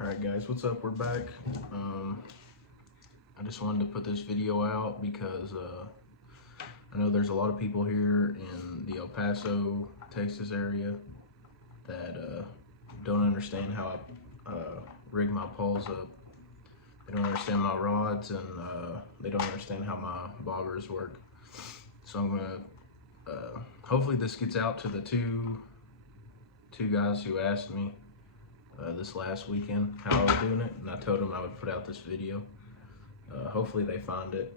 Alright guys, what's up? We're back. I just wanted to put this video out because I know there's a lot of people here in the El Paso, Texas area that don't understand how I rig my poles up. They don't understand my rods, and they don't understand how my bobbers work. So I'm gonna hopefully this gets out to the two guys who asked me this last weekend how I was doing it, and I told them I would put out this video. Hopefully they find it.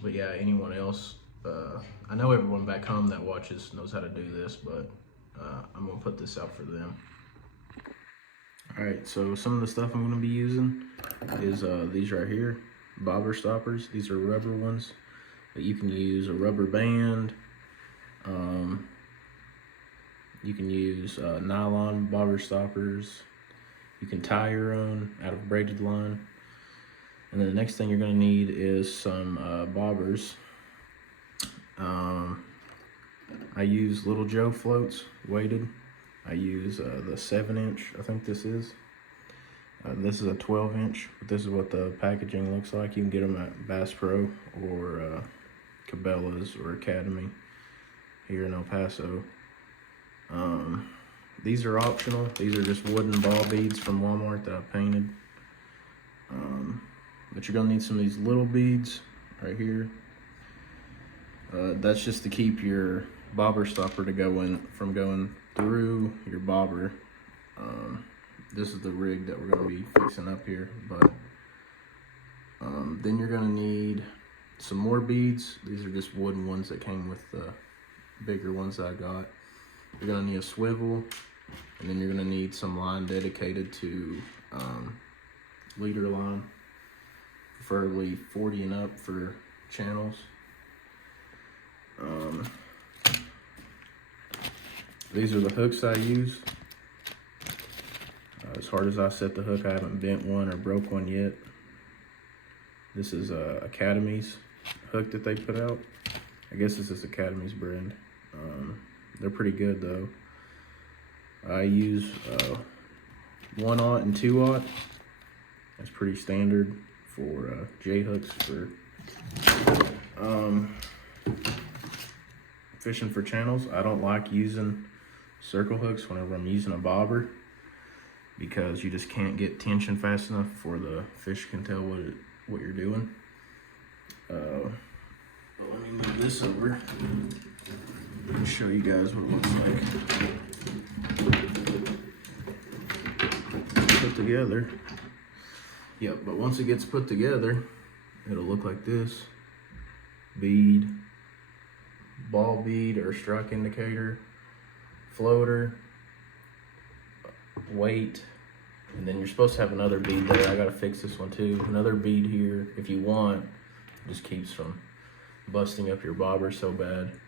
But yeah, anyone else, I know everyone back home that watches knows how to do this, but I'm gonna put this out for them. Alright, so some of the stuff I'm gonna be using is these right here, bobber stoppers. These are rubber ones, but you can use a rubber band. You can use nylon bobber stoppers. You can tie your own out of braided line. And then the next thing you're gonna need is some bobbers. I use Little Joe floats, weighted. I use the 7-inch, I think this is. This is a 12-inch, but this is what the packaging looks like. You can get them at Bass Pro or Cabela's or Academy here in El Paso. These are optional. These are just wooden ball beads from Walmart that I painted. But you're gonna need some of these little beads right here. That's just to keep your bobber stopper from going through your bobber. This is the rig that we're gonna be fixing up here. But then you're gonna need some more beads. These are just wooden ones that came with the bigger ones that I got. You're gonna need a swivel, and then you're gonna need some line dedicated to leader line, preferably 40 and up for channels. These are the hooks I use. As hard as I set the hook, I haven't bent one or broke one yet. This is Academy's hook that they put out. I guess this is Academy's brand. They're pretty good though. I use 1/0 and 2/0. That's pretty standard for J hooks for fishing for channels. I don't like using circle hooks whenever I'm using a bobber, because you just can't get tension fast enough before the fish can tell what you're doing. But let me move this over and show you guys what it looks like put together. Yep, but once it gets put together, it'll look like this. Bead, ball bead or strike indicator, floater, weight, and then you're supposed to have another bead there. I gotta fix this one too. Another bead here if you want. It just keeps from busting up your bobber so bad.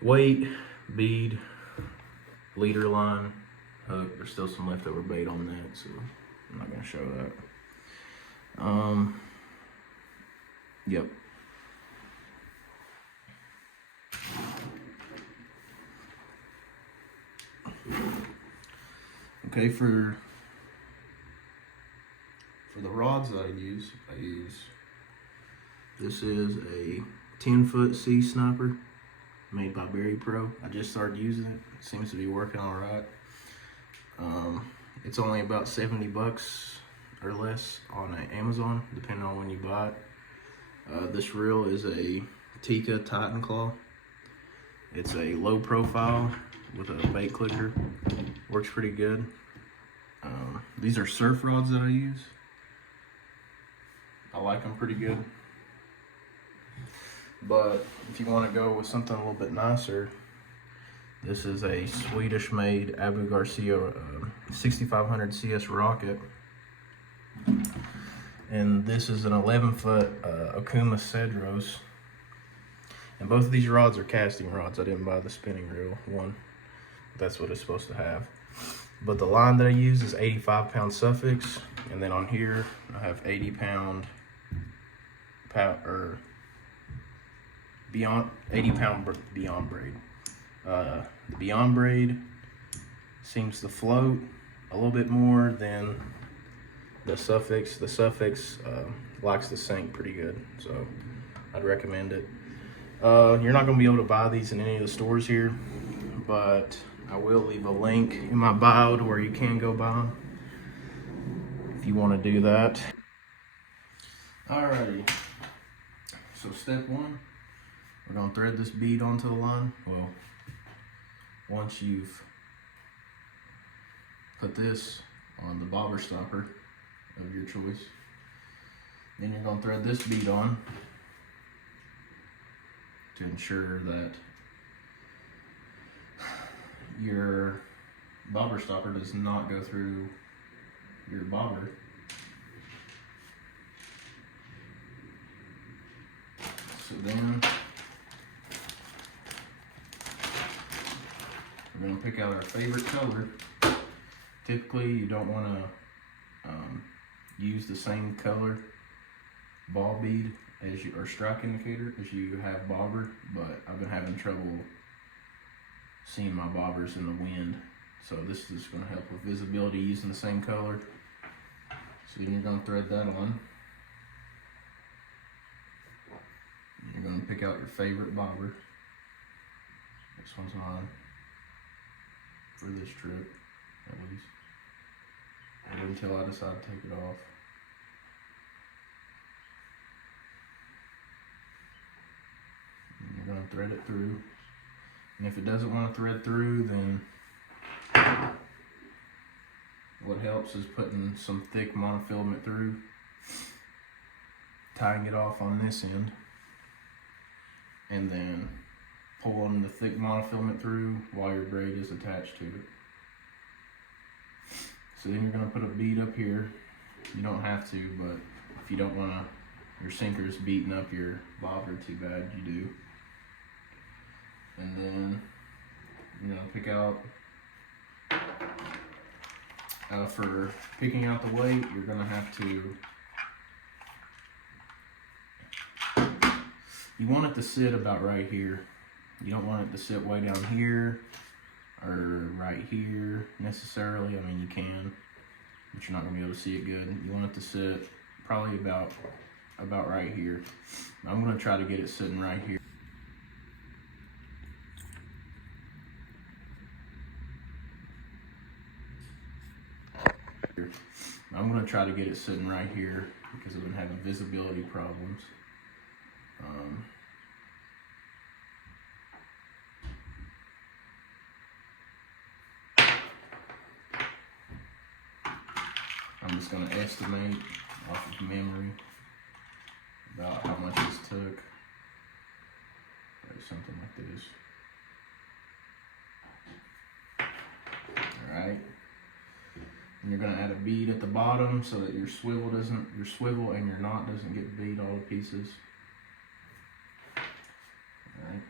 Weight, bead, leader line, hook. There's still some leftover bait on that, so I'm not gonna show that. Yep. Okay, for the rods that I use, this is a 10-foot sea sniper made by Berry Pro. I just started using it. It seems to be working all right. It's only about 70 bucks or less on Amazon, depending on when you buy it. This reel is a Tika Titan Claw. It's a low profile with a bait clicker. Works pretty good. These are surf rods that I use. I like them pretty good. But if you want to go with something a little bit nicer, this is a Swedish-made Abu Garcia 6500 CS Rocket. And this is an 11-foot Okuma Cedros. And both of these rods are casting rods. I didn't buy the spinning reel one. That's what it's supposed to have. But the line that I use is 85-pound Suffix. And then on here, I have 80-pound or Beyond 80-pound Beyond braid. The Beyond braid seems to float a little bit more than the Suffix. The Suffix likes the sink pretty good, so I'd recommend it. You're not gonna be able to buy these in any of the stores here, but I will leave a link in my bio to where you can go buy them if you want to do that. Alrighty, so step one, we're gonna thread this bead onto the line. Well, once you've put this on the bobber stopper of your choice, then you're gonna thread this bead on to ensure that your bobber stopper does not go through your bobber. So then we're going to pick out our favorite color. Typically you don't want to use the same color ball bead as or strike indicator as you have bobber, but I've been having trouble seeing my bobbers in the wind, so this is going to help with visibility using the same color. So then you're going to thread that on. You're going to pick out your favorite bobber. This one's mine for this trip, at least, or until I decide to take it off. And you're going to thread it through. And if it doesn't want to thread through, then what helps is putting some thick monofilament through, tying it off on this end, and then pulling the thick monofilament through while your braid is attached to it. So then you're going to put a bead up here. You don't have to, but if you don't want your sinker's beating up your bobber too bad, you do. And then you're going to pick out, for picking out the weight, you're going to have to, you want it to sit about right here. You don't want it to sit way down here or right here necessarily. I mean, you can, but you're not going to be able to see it good. You want it to sit probably about right here. I'm going to try to get it sitting right here. I'm going to try to get it sitting right here because I've been having visibility problems. I'm just going to estimate off of memory about how much this took. Probably something like this. Alright. And you're going to add a bead at the bottom so that your swivel and your knot doesn't get bead all to pieces. Alright.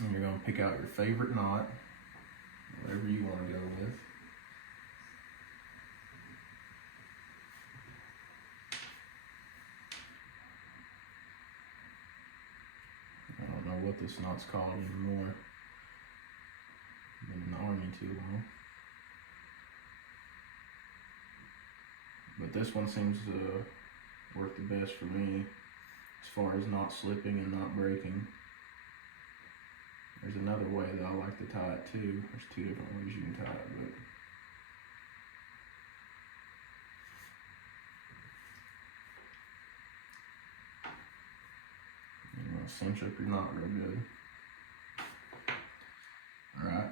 And you're going to pick out your favorite knot, whatever you want to go with. I don't know what this knot's called anymore. Been in the army too long. But this one seems to work the best for me as far as not slipping and not breaking. There's another way that I like to tie it too. There's two different ways you can tie it, but you're going to cinch up your knot real good. Alright.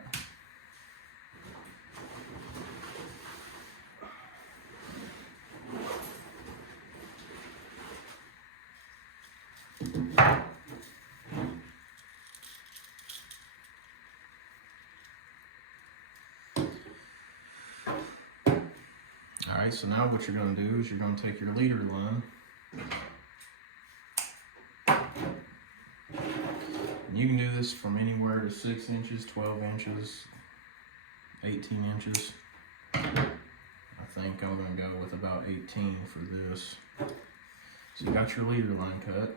Alright, so now what you're going to do is you're going to take your leader line. And you can do this from anywhere to 6 inches, 12 inches, 18 inches. I think I'm going to go with about 18 for this. So you got your leader line cut.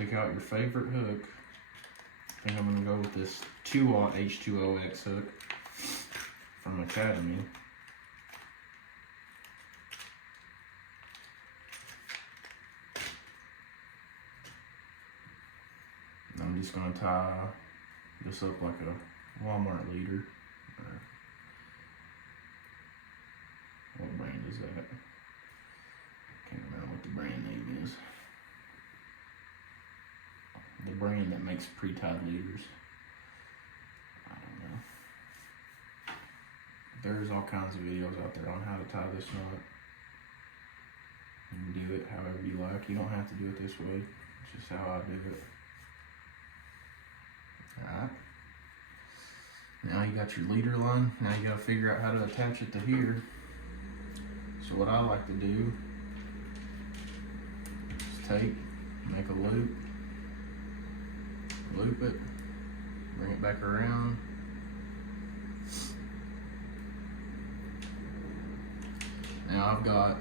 pick out your favorite hook. I think I'm gonna go with this 2-aught H2OX hook from Academy. And I'm just gonna tie this up like a Walmart leader. What brand is that? Can't remember what the brand name is. The brand that makes pre-tied leaders. I don't know. There's all kinds of videos out there on how to tie this knot. You can do it however you like. You don't have to do it this way. It's just how I do it. Alright. Now you got your leader line. Now you gotta figure out how to attach it to here. So what I like to do is take, make a loop, loop it, bring it back around. Now I've got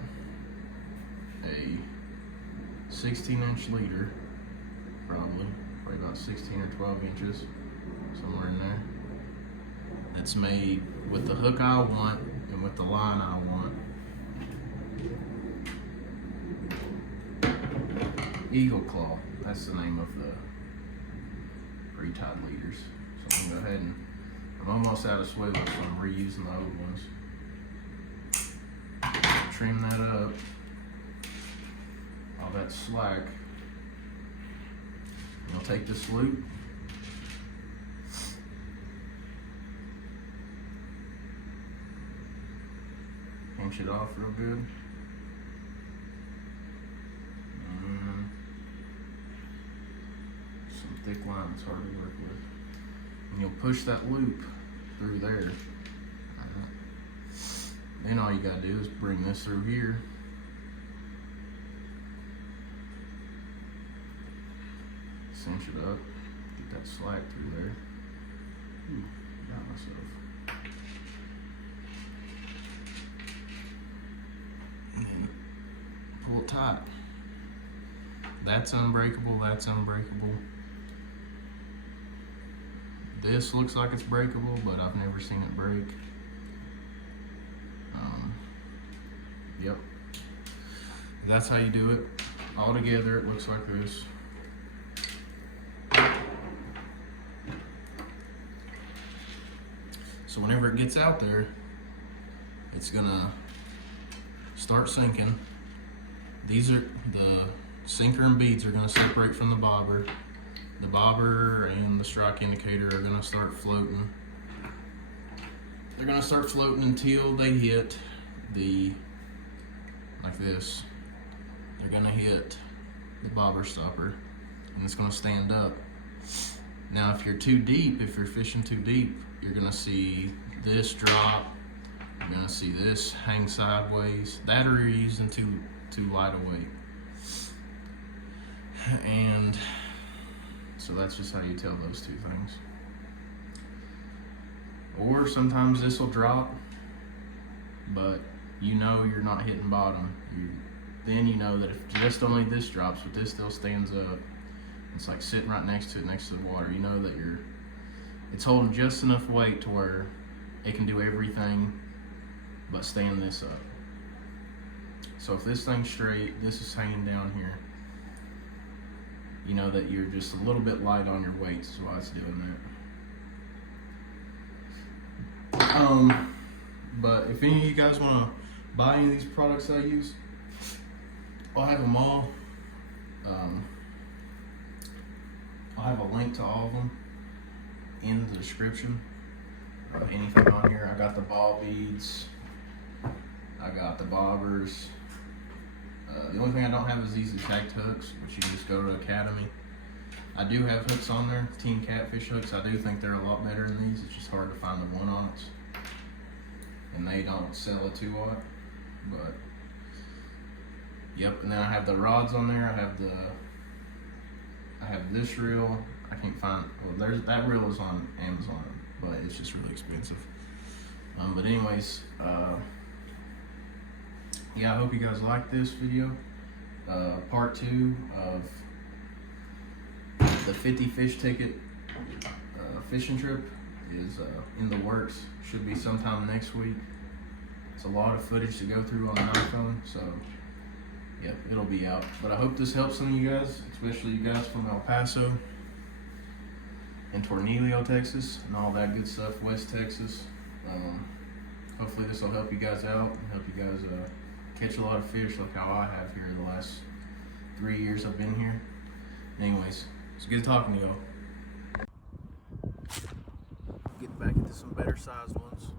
a 16-inch leader, probably about 16 or 12 inches, somewhere in there. It's made with the hook I want and with the line I want. Eagle Claw, that's the name of the pre-tied leaders. So I'm gonna go ahead and, I'm almost out of swivel, so I'm reusing the old ones. Trim that up, all that slack. And I'll take this loop, pinch it off real good. Thick line, it's hard to work with. And you'll push that loop through there. Then all you gotta do is bring this through here. Cinch it up, get that slack through there. Ooh, got myself. And then pull it tight. That's unbreakable, that's unbreakable. This looks like it's breakable, but I've never seen it break. Yep. That's how you do it. All together, it looks like this. So whenever it gets out there, it's gonna start sinking. These are the sinker and beads are gonna separate from the bobber. The bobber and the strike indicator are gonna start floating. They're gonna start floating until they hit the, like this. They're gonna hit the bobber stopper and it's gonna stand up. Now if you're too deep, if you're fishing too deep, you're gonna see this drop. You're gonna see this hang sideways. That or you're using too light a weight. And so that's just how you tell those two things. Or sometimes this will drop, but you know you're not hitting bottom. Then you know that if just only this drops, but this still stands up, it's like sitting right next to it, next to the water. You know that it's holding just enough weight to where it can do everything but stand this up. So if this thing's straight, this is hanging down here, you know that you're just a little bit light on your weights, is why it's doing that. But if any of you guys want to buy any of these products I use, I'll have them all. I'll have a link to all of them in the description. Anything on here, I got the ball beads, I got the bobbers. The only thing I don't have is these exact hooks, which you can just go to Academy. I do have hooks on there, Team Catfish hooks. I do think they're a lot better than these. It's just hard to find the 1-aughts. And they don't sell a 2-aught. But, yep, and then I have the rods on there. I have this reel. I can't find, well, that reel is on Amazon, but it's just really expensive. But anyways, yeah, I hope you guys like this video. Part 2 of the 50 fish ticket fishing trip is in the works. Should be sometime next week. It's a lot of footage to go through on an iPhone, so yeah, it'll be out. But I hope this helps some of you guys, especially you guys from El Paso and Tornillo, Texas, and all that good stuff, West Texas. Hopefully this will help you guys out and help you guys catch a lot of fish like how I have here the last 3 years I've been here. Anyways, it's good talking to y'all. Getting back into some better sized ones.